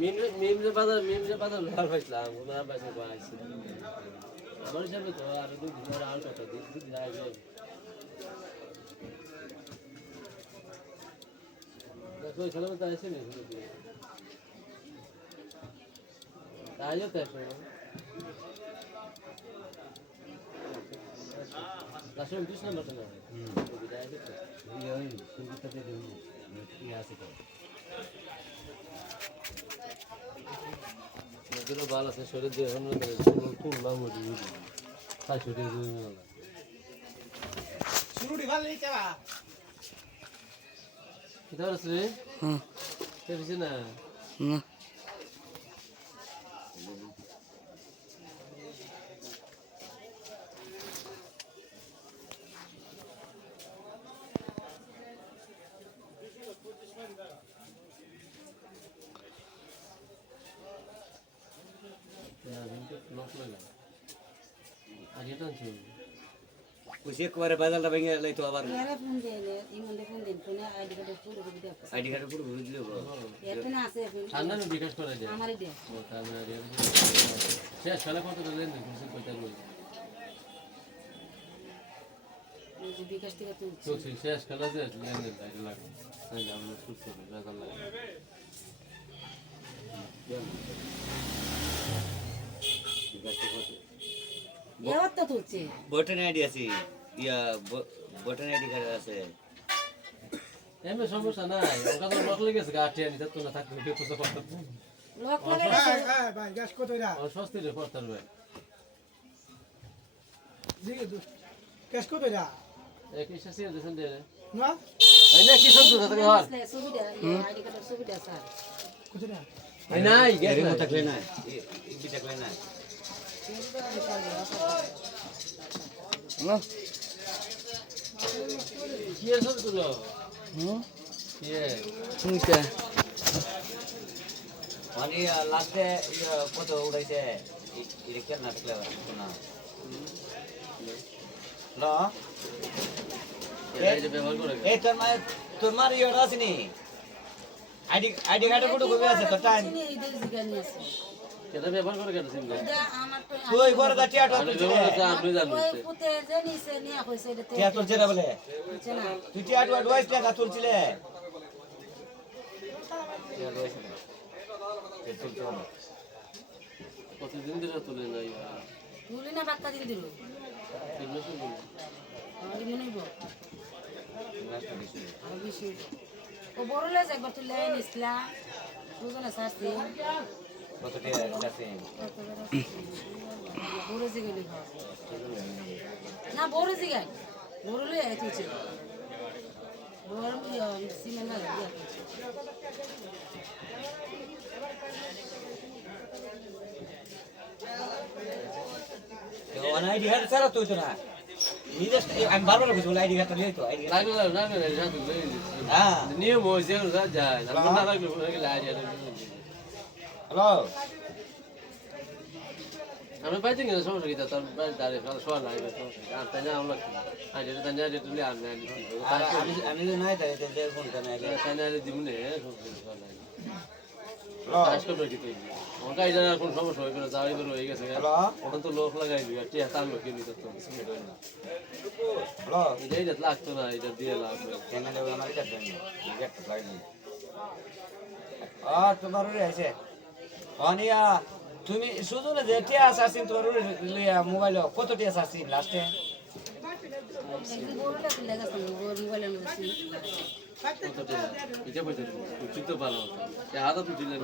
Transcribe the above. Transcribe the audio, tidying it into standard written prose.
মিমজে বাজার ভালো পাইছিলাম ওনা পাইছে পাইছে আমার হিসাবে তো আর দুই দিন পরে আর কত দিন আগে দেখো ছেলে তো আসে নি তাই তো আসে লাস্টে 29 নম্বর না বিদায় দিতে এই সুবিধাতে দিন কি আছে তো এগুলো ভালো আছে শরীর দিয়ে এখন তুললাম ওই তাই শরীর শুরুটি ভালো নিতে বা কি ধরছ রে কে দিছে না না कुछ एक बार बदल रखेंगे ले तो आबार यारा फोन दे ले इमंदे फोन दे फोन आईडी कार्ड पूरा कर दे आईडी कार्ड पूरा भेज दियो এখানে আছে ঠান্ডা নো বিকাশ করে দে আমারই দে ও তাহলে শেষ ফলে কত দিলেন কিছু কইতা বল এই যে বিকাশ থেকে তুই তো শেষ খেলা যে লেনদেন তাই লাগে তাই আমরা সুস্থ বেজাল লাগে এবার তো তুলছে বটন আইডি আছে ইয়া বটন আইডি কার্ড আছে এমনি সমস্যা নাই ওটা তো লক লেগেছে গাঠিয়া নিতে তো না থাকবে বিপদ করতে লক লাগে গেছে ভাই গ্যাস কত এটা ও সস্তি রে পড়তার ভাই জি গ্যাস কত এটা এক ইসা সে দেন দে না এই না কি সব তো থাকে হল সুবিধা আইডি কার্ড সুবিধা স্যার কত এটা এই নাই এর গেছে মত থাকলে না এই বি থাকলে না না কি এর সব তুলো কি শুনতে মানে লাস্টে কত উড়াইছে ইলেকট্রিক না থাকলে না না এই যে ব্যবহার করে এই তোর মার ইয়েটা আছে নি আইডি কার্ডে ফটো কপি আছে তো টাইম চিনি এই দিকে জিগানি আছে কেন ব্যবহার করে কেন সিম এটা আমার তো তুই বড় দা টিয়াটো আমি তুই ব্যবহার করতে আপনি জানেন ওই পুতে যে নিছে নিয়া কইছে এটা টিয়া তুলছে না বলে বুঝছে না তুই টিয়াটো অ্যাডভাইস টিয়া তুলছিলে টিয়া অ্যাডভাইস তুলছে না কতদিন ধরে তুলে নাই তুলি না বাক্কা দিন দিল সিগনেচার দিন আমি মনে হইব নাস্তা দিছি আর বেশি ও বড় লেজ একবার তুলে নিসলা বুঝনা সাসি কত টিয়া আছে বড় জিগালি না বড় জিগাই বড় লই আইছে বড় সিমেন্ট না দিয়া ওনা আইডি কার্ড ছাড়া তুই তো না নিজে আমি বারবার বুঝবো আইডি কার্ডটা নিয়ে তো আইডি কার্ড লাগলো না না না তো লই হ্যাঁ নিয়ম হইছে না যায় না না লাগলো লাগে আইডিয়া হ্যালো আমি পাইতে গেলে সমস্যা কি তার বাড়ি দাঁড়িয়ে ফেলা শোয়া নাই সমস্যা আর তাই না আমরা আইডিয়া তাই না তুলে আর না আমি তো নাই তাই ফোন কেন তাই না দিমনে হ্যালো কাজ করবে কি তুই ওটা এটা কোন সমস্যা হইবে না যাই বের হয়ে গেছে হ্যালো ওখান তো লোক লাগাই দিবি আর টিয়া তার লোক নিতে তো হ্যালো এটাই তো লাগতো না এটা দিয়ে লাগবে কেন দেব আমার কাছে দেন গেট লাগাই তোমার উড়ে আছে অনিয়া তুমি শুধু না যে টিয়া আসিন তোমার উড়ে লিয়া মোবাইল কত টিয়া আসিন লাস্টে একদিন বড়টা তুলে গেছে বড় মোবাইলে লইছি কত টিয়া এটা বলতে তুই তো ভালো হাতে তুই দিলে